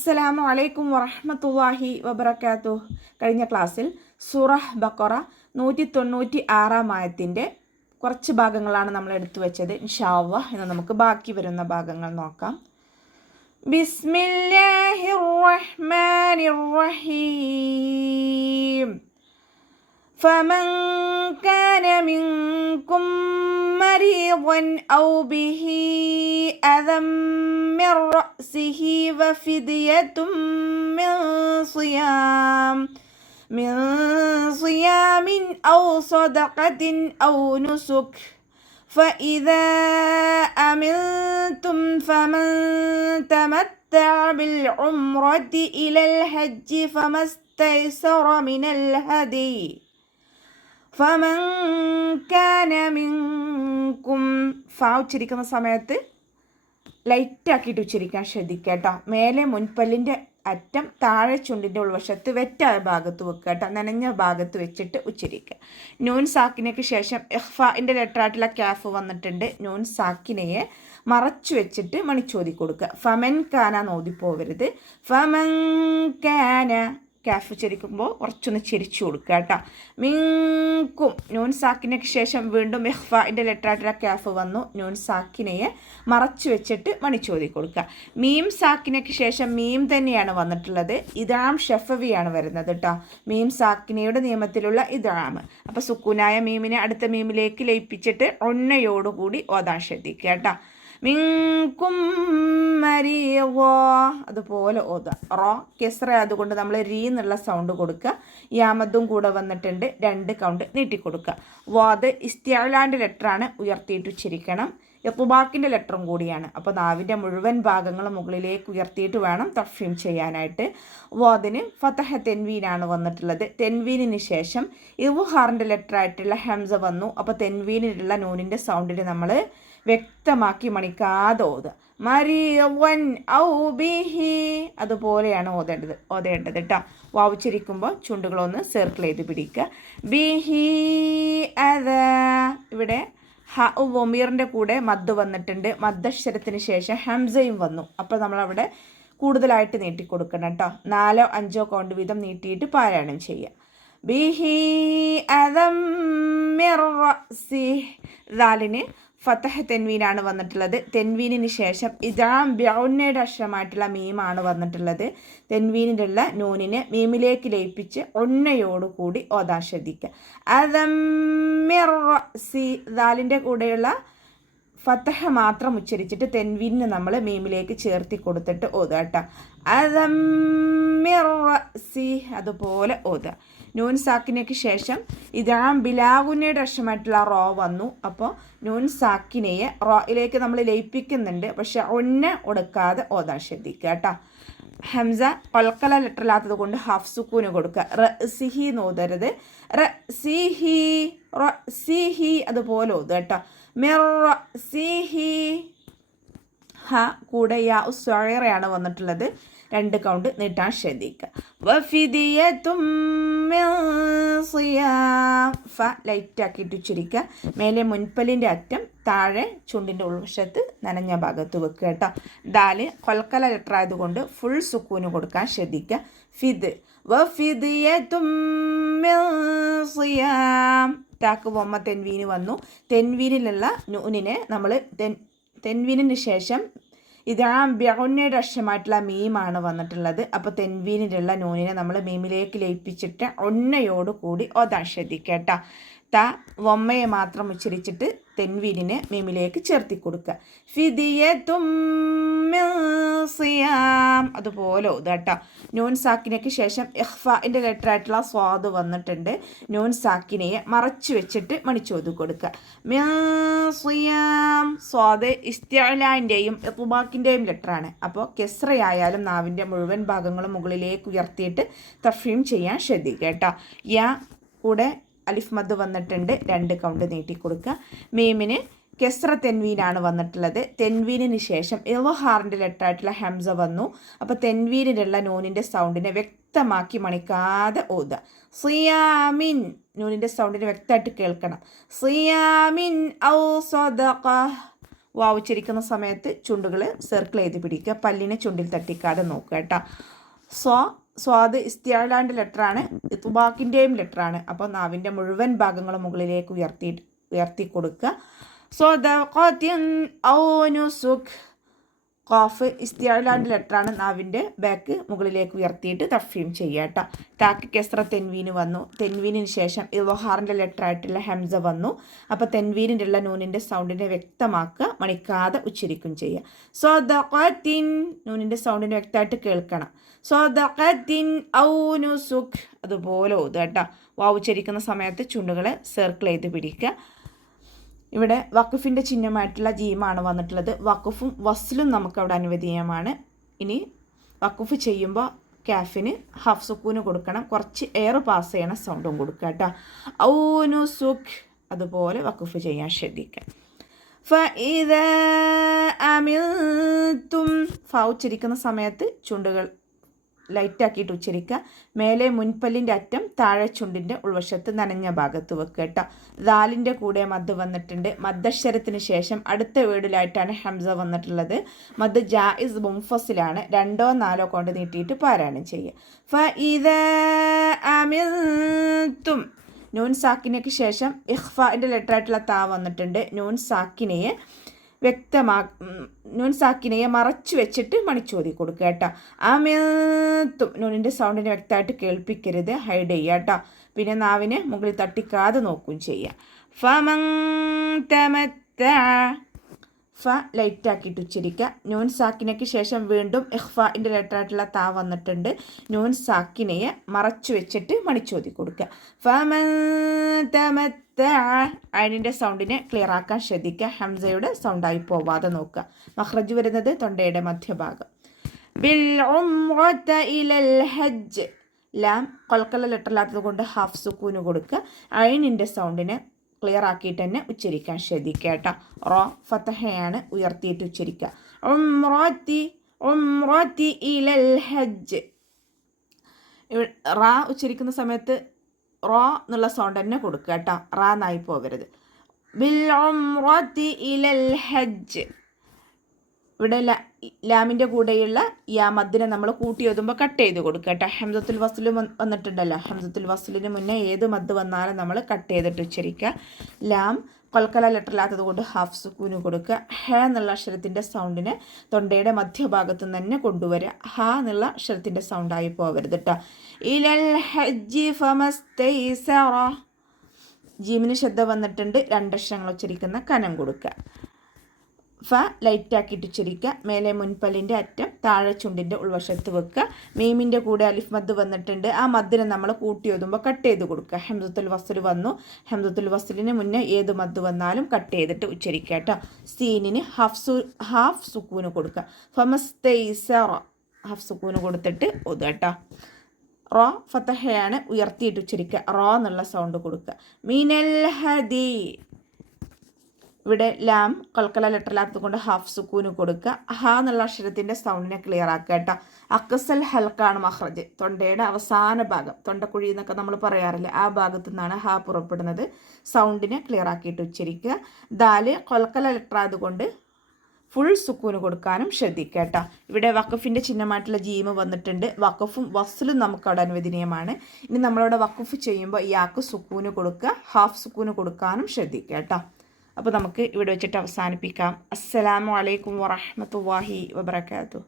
അസ്സലാമു അലൈക്കും വറഹ്മത്തുള്ളാഹി വബറകാതുഹു. കഴിഞ്ഞ ക്ലാസ്സിൽ സൂറഹ് ബഖറ 196 ആയത്തിൻ്റെ കുറച്ച് ഭാഗങ്ങളാണ് നമ്മൾ എടുത്തു വെച്ചത്. ഇൻഷാ അല്ലാഹ് ഇന്ന് നമുക്ക് ബാക്കി വരുന്ന ഭാഗങ്ങൾ നോക്കാം. ബിസ്മില്ലാഹിർ റഹ്മാനിർ റഹീം. فمن كان منكم مريضا أو به أذى من رأسه وفدية من صيام أو صدقة أو نسك فإذا أمنتم فمن تمتع بالعمرة إلى الحج فما استيسر من الهدي فمن كان منكم ഉച്ചരിക്കുന്ന സമയത്ത് ലൈറ്റാക്കിയിട്ട് ഉച്ചരിക്കാൻ ശ്രദ്ധിക്കുക കേട്ടോ. മേലെ മുൻപല്ലിൻ്റെ അറ്റം താഴെ ചുണ്ടിൻ്റെ ഉൾവശത്ത് വെറ്റായ ഭാഗത്ത് വെക്കുക കേട്ടോ. നനഞ്ഞ ഭാഗത്ത് വെച്ചിട്ട് ഉച്ചരിക്കുക. നൂൻ സാക്കിനയ്ക്ക് ശേഷം ഇഖ്ഫാഇൻ്റെ ലെറ്ററായിട്ടുള്ള ക്യാഫ് വന്നിട്ടുണ്ട്. നൂൻ സാക്കിനയെ മറച്ചു വെച്ചിട്ട് മണിച്ചോതി കൊടുക്കുക. ഫമൻ കാന നോദിപ്പോവരുത്. ഫമൻ കാന ക്യാഫ് ഉച്ചരിക്കുമ്പോൾ കുറച്ചൊന്ന് ചിരിച്ചു കൊടുക്കുക കേട്ടോ. മിങ്കും നൂൻ സാക്കിനയ്ക്ക് ശേഷം വീണ്ടും ഇഖ്ഫാഇൻ്റെ ലെറ്ററായിട്ടുള്ള ക്യാഫ് വന്നു. നൂൻ സാക്കിനയെ മറച്ചു വെച്ചിട്ട് മണിച്ചോതി കൊടുക്കുക. മീം സാക്കിനയ്ക്ക് ശേഷം മീം തന്നെയാണ് വന്നിട്ടുള്ളത്. ഇദാം ഷഫവിയാണ് വരുന്നത് കേട്ടോ. മീം സാക്കിനയുടെ നിയമത്തിലുള്ള ഇദാം. അപ്പോൾ സുക്കൂനായ മീമിനെ അടുത്ത മീമിലേക്ക് ലയിപ്പിച്ചിട്ട് ഒന്നയോടുകൂടി ഓതാൻ ശ്രദ്ധിക്കുക കേട്ടോ. മിങ്കും മരീദോ അതുപോലെ ഓതുക. റോ കെസ്റ അതുകൊണ്ട് നമ്മൾ രീ എന്നുള്ള സൗണ്ട് കൊടുക്കുക. യാമദും കൂടെ വന്നിട്ടുണ്ട്. 2 കൗണ്ട് നീട്ടിക്കൊടുക്കുക. വാദ് ഇസ്തിഅലാൻ്റെ ലെറ്ററാണ്, ഉയർത്തിയിട്ട് ഉച്ചരിക്കണം. ഇത്ബാക്കിൻ്റെ ലെറ്ററും കൂടിയാണ്. അപ്പോൾ നാവിൻ്റെ മുഴുവൻ ഭാഗങ്ങളും മുകളിലേക്ക് ഉയർത്തിയിട്ട് വേണം തഫ്ഹീം ചെയ്യാനായിട്ട്. വാദിന് ഫതഹ തെൻവീനാണ് വന്നിട്ടുള്ളത്. തെൻവീനിന് ശേഷം ഇദ്ഹാറിൻ്റെ ലെറ്ററായിട്ടുള്ള ഹംസ വന്നു. അപ്പോൾ തെൻവീനിലുള്ള നൂനിൻ്റെ സൗണ്ടിൽ നമ്മൾ വ്യക്തമാക്കി മണിക്കാതെ ഓതുക. മരിവൻ ഔ ബിഹി അതുപോലെയാണ് ഓതേണ്ടത് കേട്ടോ. വാവുച്ചരിക്കുമ്പോൾ ചുണ്ടുകളൊന്ന് സർക്കിൾ ചെയ്ത് പിടിക്കുക. ബിഹി അദ ഇവിടെ വൊമീറിൻ്റെ കൂടെ മദ് വന്നിട്ടുണ്ട്. മദ്ദക്ഷരത്തിന് ശേഷം ഹംസയും വന്നു. അപ്പോൾ നമ്മളവിടെ കൂടുതലായിട്ട് നീട്ടിക്കൊടുക്കണം കേട്ടോ. 4 or 5 കൗണ്ട് വീതം നീട്ടിയിട്ട് പാരായണം ചെയ്യുക. ബിഹി അദം മിർ റഅസി ദാലിന് ഫതഹ തെൻവീനാണ് വന്നിട്ടുള്ളത്. തെൻവീനിന് ശേഷം ഇദാം ബിഉന്നയുടെ അക്ഷരമായിട്ടുള്ള മീമാണ് വന്നിട്ടുള്ളത്. തെൻവീനിലുള്ള നൂനിനെ മീമിലേക്ക് ലയിപ്പിച്ച് ഒന്നയോടുകൂടി ഓതാൻ ശ്രദ്ധിക്കുക. അദം മിർ റഅസി ദാലിൻ്റെ കൂടെയുള്ള ഫതഹ മാത്രം ഉച്ചരിച്ചിട്ട് തെൻവീനിന് നമ്മൾ മീമിലേക്ക് ചേർത്തി കൊടുത്തിട്ട് ഓതുക കേട്ടോ. അദം മിർ റഅസി അതുപോലെ ഓതുക. നൂൻ സാക്കിനയ്ക്ക് ശേഷം ഇദാം ബിലാഗുന്നയുടെ അക്ഷരമായിട്ടുള്ള റോ വന്നു. അപ്പോൾ നൂൻ സാക്കിനയെ റോയിലേക്ക് നമ്മൾ ലയിപ്പിക്കുന്നുണ്ട്, പക്ഷെ ഒന്ന ഒടുക്കാതെ ഓതാൻ ശ്രദ്ധിക്കുക കേട്ടോ. ഹംസ കൊൽക്കല ലെറ്ററില്ലാത്തത് കൊണ്ട് ഹാഫ് സുക്കൂന് കൊടുക്കുക. റസിഹി നോതരുത്. റസിഹി അതുപോലെ ഓതുക കേട്ടോ. മിർ റസിഹി ഹ കൂടെ യാ ഉസ്വറയാണ് വന്നിട്ടുള്ളത്. 2 കൗണ്ട് നീട്ടാൻ ശ്രദ്ധിക്കുക. വഫിദിയതും മിൻ സിയാം ഫ ലൈറ്റാക്കിയിട്ട് ഉച്ചരിക്കുക. മേലെ മുൻപല്ലിൻ്റെ അറ്റം താഴെ ചുണ്ടിൻ്റെ ഉൾവശത്ത് നനഞ്ഞ ഭാഗത്ത് വെക്കുക കേട്ടോ. ദാല് കൊൽക്കല ലെറ്റർ ആയതുകൊണ്ട് ഫുൾ സുക്കൂന് കൊടുക്കാൻ ശ്രദ്ധിക്കുക. ഫിദ് വഫിദിയതും മിൻ സിയാം താക്ക് വൊമ്മ തെൻവീന് വന്നു. തെൻവീനിലുള്ള നൂനിനെ നമ്മൾ തെൻവീനിന് ശേഷം ഇദാം ബിഉന്നയുടെ അക്ഷരമായിട്ടുള്ള മീമാണ് വന്നിട്ടുള്ളത്. അപ്പോൾ തെൻവീനിലുള്ള നൂനിനെ നമ്മൾ മീമിലേക്ക് ലയിപ്പിച്ചിട്ട് ഒന്നയോടുകൂടി ഓതാൻ ശ്രദ്ധിക്കുക കേട്ടോ. ത വൊമ്മയെ മാത്രം ഉച്ചരിച്ചിട്ട് തെൻവീനിനെ മീമിലേക്ക് ചേർത്തി കൊടുക്കുക. ഫിദിയതും മിൻ സിയാം അതുപോലെ ഓതുക കേട്ടോ. നൂൻ സാക്കിനയ്ക്ക് ശേഷം ഇഖ്ഫാഇൻ്റെ ലെറ്ററായിട്ടുള്ള സ്വാദ് വന്നിട്ടുണ്ട്. നൂൻ സാക്കിനയെ മറച്ചു വെച്ചിട്ട് മണിച്ചോതി കൊടുക്കുക. മിൻ സിയാം സ്വാദ് ഇസ്തിഅലാൻ്റെയും ഇത്ബാക്കിൻ്റെയും ലെറ്ററാണ്. അപ്പോൾ കെസ്റയായാലും നാവിൻ്റെ മുഴുവൻ ഭാഗങ്ങളും മുകളിലേക്ക് ഉയർത്തിയിട്ട് തഫ്ഹീം ചെയ്യാൻ ശ്രദ്ധിക്കുക കേട്ടോ. യാ കൂടെ അലിഫ് മദ് വന്നിട്ടുണ്ട്. 2 കൗണ്ട് നീട്ടിക്കൊടുക്കുക. മീമിന് കെസ്റ തെൻവീനാണ് വന്നിട്ടുള്ളത്. തെൻവീനിന് ശേഷം ഇദ്ഹാറിൻ്റെ ലെറ്ററായിട്ടുള്ള ഹംസ വന്നു. അപ്പോൾ തെൻവീനിലുള്ള നൂനിൻ്റെ സൗണ്ടിനെ വ്യക്തമാക്കി മണിക്കാതെ ഓതുക. സിയാമിൻ നൂനിൻ്റെ സൗണ്ടിനെ വ്യക്തമായിട്ട് കേൾക്കണം. സിയാമിൻ ഔ സദഖ വാവ് ഉച്ചരിക്കുന്ന സമയത്ത് ചുണ്ടുകൾ സർക്കിൾ ചെയ്ത് പിടിക്കുക, പല്ലിനെ ചുണ്ടിൽ തട്ടിക്കാതെ നോക്കുക കേട്ടോ. സ്വാദ് ഇസ്തിഅലാൻ്റെ ലെറ്ററാണ്, ഇത്ബാക്കിൻ്റെയും ലെറ്ററാണ്. അപ്പോൾ നാവിൻ്റെ മുഴുവൻ ഭാഗങ്ങളും മുകളിലേക്ക് ഉയർത്തി കൊടുക്കുക. സ്വദഖത്തിൻ ഔ നുസുക്. ഖാഫ് ഇസ്തിഅലാൻ്റെ ലെറ്ററാണ്, നാവിൻ്റെ ബാക്ക് മുകളിലേക്ക് ഉയർത്തിയിട്ട് തഫീം ചെയ്യുക കേട്ടോ. താക്ക് കെസ്ര തെൻവീന് വന്നു, തെൻവീനിന് ശേഷം ഇദ്ഹാറിൻ്റെ ലെറ്ററായിട്ടുള്ള ഹംസ വന്നു. അപ്പോൾ തെൻവീനിൻ്റെ ഉള്ള നൂനിൻ്റെ സൗണ്ടിനെ വ്യക്തമാക്കുക, മണിക്കാതെ ഉച്ചരിക്കും ചെയ്യുക. സ്വദഖത്തിൻ, നൂനിൻ്റെ സൗണ്ടിനെ വ്യക്തമായിട്ട് കേൾക്കണം. സ്വദഖത്തിൻ ഔ നുസുക്, അതുപോലെ ഓതുക കേട്ടോ. വാവ് ഉച്ചരിക്കുന്ന സമയത്ത് ചുണ്ടുകളെ സർക്കിൾ ചെയ്ത് പിടിക്കുക. ഇവിടെ വഖഫിൻ്റെ ചിഹ്നമായിട്ടുള്ള ജീമാണ് വന്നിട്ടുള്ളത്. വഖഫും വസ്ലും നമുക്കവിടെ അനുവദനീയമാണ്. ഇനി വഖഫ് ചെയ്യുമ്പോൾ കാഫിന് ഹാഫ് സുക്കൂന് കൊടുക്കണം, കുറച്ച് എയർ പാസ് ചെയ്യണ സൗണ്ടും കൊടുക്കുക കേട്ടോ. ഔ നുസുക്, അതുപോലെ വഖഫ് ചെയ്യാൻ ശ്രദ്ധിക്കുക. ഫഇദാ അമിൽതും, ഫ ഉച്ചരിക്കുന്ന സമയത്ത് ചുണ്ടുകൾ ലൈറ്റാക്കിയിട്ട് ഉച്ചരിക്കുക. മേലെ മുൻപല്ലിൻ്റെ അറ്റം താഴെ ചുണ്ടിൻ്റെ ഉൾവശത്ത് നനഞ്ഞ ഭാഗത്ത് വെക്കുക കേട്ടോ. ദാലിൻ്റെ കൂടെ മദ് വന്നിട്ടുണ്ട്. മദ്ദക്ഷരത്തിന് ശേഷം അടുത്ത വേർഡിലായിട്ടാണ് ഹംസ വന്നിട്ടുള്ളത്. മദ് ജായിസ് മുൻഫസിലാണ്, 2 or 4 കൊണ്ട് നീട്ടിയിട്ട് പാരായണം ചെയ്യുക. ഫഇദാ അമിൽതും, നൂൻ സാക്കിനയ്ക്ക് ശേഷം ഇഖ്ഫാൻ്റെ ലെറ്ററായിട്ടുള്ള താ വന്നിട്ടുണ്ട്. നൂൻ സാക്കിനയെ മറച്ചു വെച്ചിട്ട് മണിച്ചോതി കൊടുക്കുക കേട്ടോ. അമിൽത്തും, നൂനിൻ്റെ സൗണ്ടിനെ വ്യക്തമായിട്ട് കേൾപ്പിക്കരുത്, ഹൈഡ് ചെയ്യുക കേട്ടോ. പിന്നെ നാവിനെ മുകളിൽ തട്ടിക്കാതെ നോക്കുകയും ചെയ്യുക. ഫമൻ തമത്തഅ, ഫ ലൈറ്റാക്കിയിട്ട് ഉച്ചരിക്കുക. നൂൻ സാക്കിനയ്ക്ക് ശേഷം വീണ്ടും ഇഖ്ഫാൻ്റെ ലെറ്ററായിട്ടുള്ള താ വന്നിട്ടുണ്ട്. നൂൻ സാക്കിനയെ മറച്ചു വെച്ചിട്ട് മണിച്ചോതി കൊടുക്കുക. ഫമൻ തമത്തഅ, അയിനിൻ്റെ സൗണ്ടിനെ ക്ലിയർ ആക്കാൻ ശ്രദ്ധിക്കുക, ഹംസയുടെ സൗണ്ടായി പോവാതെ നോക്കുക. മഖ്റജ് വരുന്നത് തൊണ്ടയുടെ മധ്യഭാഗം. ബിൽ ഉംറത ഇലൽ ഹജ്ജ്, ലാം ഖൽഖല ലെറ്ററിലാത്തത് കൊണ്ട് ഹാഫ് സുക്കൂന് കൊടുക്കുക. അയിനിൻ്റെ സൗണ്ടിനെ ക്ലിയർ ആക്കിയിട്ട് തന്നെ ഉച്ചരിക്കാൻ ശ്രദ്ധിക്കുക കേട്ടോ. റോ ഫതഹയാണ്, ഉയർത്തിയിട്ട് ഉച്ചരിക്കുക. ഉംറതി ഇലൽ ഹജ്ജ്, റാ ഉച്ചരിക്കുന്ന സമയത്ത് റോ എന്നുള്ള സൗണ്ട് തന്നെ കൊടുക്കുക കേട്ടോ, റാ എന്നായി പോകരുത്. ബിൽ ഉംറതി ഇലൽ ഹജ്ജ്, ഇവിടെ ലാമിൻ്റെ കൂടെയുള്ള യാ മദ്ദിനെ നമ്മൾ കൂട്ടി എഴുതുമ്പോൾ കട്ട് ചെയ്ത് കൊടുക്കുക കേട്ടോ. ഹംസത്തുൽ വസ്ലും വന്നിട്ടുണ്ടല്ലോ, ഹംസത്തുൽ വസ്ലിന് മുന്നേ ഏത് മദ് വന്നാലും നമ്മൾ കട്ട് ചെയ്തിട്ട് ഉച്ചരിക്കുക. ലാം ഖൽഖല ലെറ്ററിലാത്തത് കൊണ്ട് ഹാഫ് സുക്കൂന് കൊടുക്കുക. ഹ എന്നുള്ള അക്ഷരത്തിൻ്റെ സൗണ്ടിനെ തൊണ്ടയുടെ മധ്യഭാഗത്തു നിന്ന് തന്നെ കൊണ്ടുവരിക. ഹ എന്നുള്ള അക്ഷരത്തിൻ്റെ സൗണ്ടായി പോകരുത് കേട്ടോ. ഇലൽ ഹജ്ജി ഫമസ്തൈസറ, ജീമിന് ശബ്ദം വന്നിട്ടുണ്ട്, 2 അക്ഷരങ്ങൾ ഉച്ചരിക്കുന്ന കനം കൊടുക്കുക. ഫ ലൈറ്റാക്കിയിട്ട് ഉച്ചരിക്കുക. മേലെ മുൻപല്ലിൻ്റെ അറ്റം താഴെ ചുണ്ടിൻ്റെ ഉൾവശത്ത് വെക്കുക. മീമിൻ്റെ കൂടെ അലിഫ് മദ് വന്നിട്ടുണ്ട്, ആ മദ്ദിനെ നമ്മൾ കൂട്ടി എഴുതുമ്പോൾ കട്ട് ചെയ്ത് കൊടുക്കുക. ഹംസത്തുൽ വസ്ൽ വന്നു, ഹംസത്തുൽ വസ്ലിന് മുന്നേ ഏത് മദ് വന്നാലും കട്ട് ചെയ്തിട്ട് ഉച്ചരിക്കുക കേട്ടോ. സീനിന് ഹാഫ് സുക്കൂന് കൊടുക്കുക. ഫമസ്തൈസറ, ഹാഫ് സുക്കൂന് കൊടുത്തിട്ട് ഓതുക കേട്ടോ. റോ ഫതഹയാണ്, ഉയർത്തിയിട്ട് ഉച്ചരിക്കുക, റോ എന്നുള്ള സൗണ്ട് കൊടുക്കുക. മിനൽ ഹദി, ഇവിടെ ലാം ഖൽഖല ലെറ്ററിലാത്തത് കൊണ്ട് ഹാഫ് സുക്കൂന് കൊടുക്കുക. ഹ എന്നുള്ള അക്ഷരത്തിൻ്റെ സൗണ്ടിനെ ക്ലിയർ ആക്കുക കേട്ടോ. അക്സൽ ഹൽക്കാണ് മഖ്റജ്, തൊണ്ടയുടെ അവസാന ഭാഗം, തൊണ്ടക്കുഴി എന്നൊക്കെ നമ്മൾ പറയാറില്ല, ആ ഭാഗത്തു നിന്നാണ് ഹ പുറപ്പെടുന്നത്. സൗണ്ടിനെ ക്ലിയർ ആക്കിയിട്ട് ഉച്ചരിക്കുക. ദാല് ഖൽഖല ലെറ്റർ ആയതുകൊണ്ട് ഫുൾ സുക്കൂന് കൊടുക്കാനും ശ്രദ്ധിക്കുക കേട്ടോ. ഇവിടെ വഖഫിൻ്റെ ചിഹ്നമായിട്ടുള്ള ജീമ് വന്നിട്ടുണ്ട്. വഖഫും വസ്ലും നമുക്കവിടെ അനുവദനീയമാണ്. ഇനി നമ്മളവിടെ വഖഫ് ചെയ്യുമ്പോൾ യാക്ക് സുക്കൂന് കൊടുക്കുക, ഹാഫ് സുക്കൂന് കൊടുക്കാനും ശ്രദ്ധിക്കുക കേട്ടോ. അപ്പോൾ നമുക്ക് ഇവിടെ വെച്ചിട്ട് അവസാനിപ്പിക്കാം. അസ്സലാമു അലൈക്കും വറഹ്മത്തുള്ളാഹി വബറകാതുഹു.